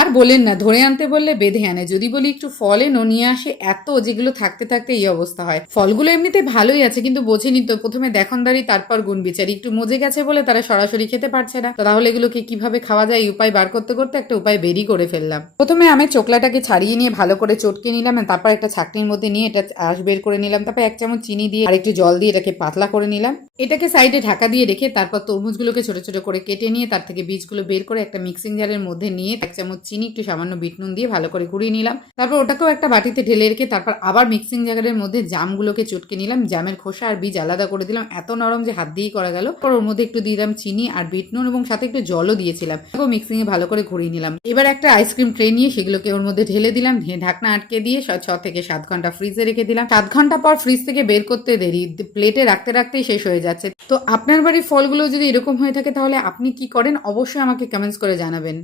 আর বলেন না, ধরে আনতে বললে বেঁধে আনে। যদি বলি একটু ফল এনো, নিয়ে আসে এত, যেগুলো থাকতে থাকতে এই অবস্থা হয়। ফলগুলো এমনিতে ভালোই আছে, কিন্তু বোঝেনি তো, প্রথমে দেখনদারি তারপর গুণ বিচারি। একটু মজে গেছে বলে তারা সরাসরি খেতে পারছে না, তো তাহলে এগুলোকে কিভাবে খাওয়া যায় এই উপায় বার করতে করতে একটা উপায় বেরই করে ফেললাম। প্রথমে আমের চোকলাটাকে ছাড়িয়ে নিয়ে ভালো করে চটকে নিলাম, তারপর একটা ছাঁকনির মধ্যে নিয়ে এটা আঁশ বের করে নিলাম, তারপর 1 চামচ চিনি দিয়ে আর একটু জল দিয়ে এটাকে পাতলা করে নিলাম। এটাকে সাইডে ঢাকা দিয়ে রেখে তারপর তরমুজগুলোকে ছোট ছোট করে কেটে নিয়ে তার থেকে বীজগুলো বের করে একটা মিক্সিং জারের মধ্যে নিয়ে 1 চামচ চিনি, একটু সামান্য বিট নুন দিয়ে ভালো করে গুঁড়িয়ে নিলাম। তারপর ওটাকেও একটা বাটিতে ঢেলে রেখে তারপর আবার মিক্সিং জারের মধ্যে জামগুলোকে চটকে নিলাম। জামের খোসা আর বীজ আলাদা করে দিলাম, এত নরম যে হাত দিয়েই করা গেল। তারপর ওর মধ্যে একটু দিলাম চিনি আর বিট নুন এবং সাথে একটু জলও দিয়েছিলাম। তারপর মিক্সিং এ ভালো করে ঘুরিয়ে নিলাম। এবার একটা আইসক্রিম ট্রে নিয়ে সেগুলোকে ওর মধ্যে ঢেলে দিলাম, ঢাকনা আটকে দিয়ে 6 থেকে 7 ঘন্টা ফ্রিজে রেখে দিলাম। 7 ঘন্টা পর ফ্রিজ থেকে বের করতে দেরি, প্লেটে রাখতে রাখতেই শেষ হয়ে যাচ্ছে। তো আপনার বাড়ির ফলগুলো যদি এরকম হয়ে থাকে তাহলে আপনি কি করেন অবশ্যই আমাকে কমেন্টস করে জানাবেন।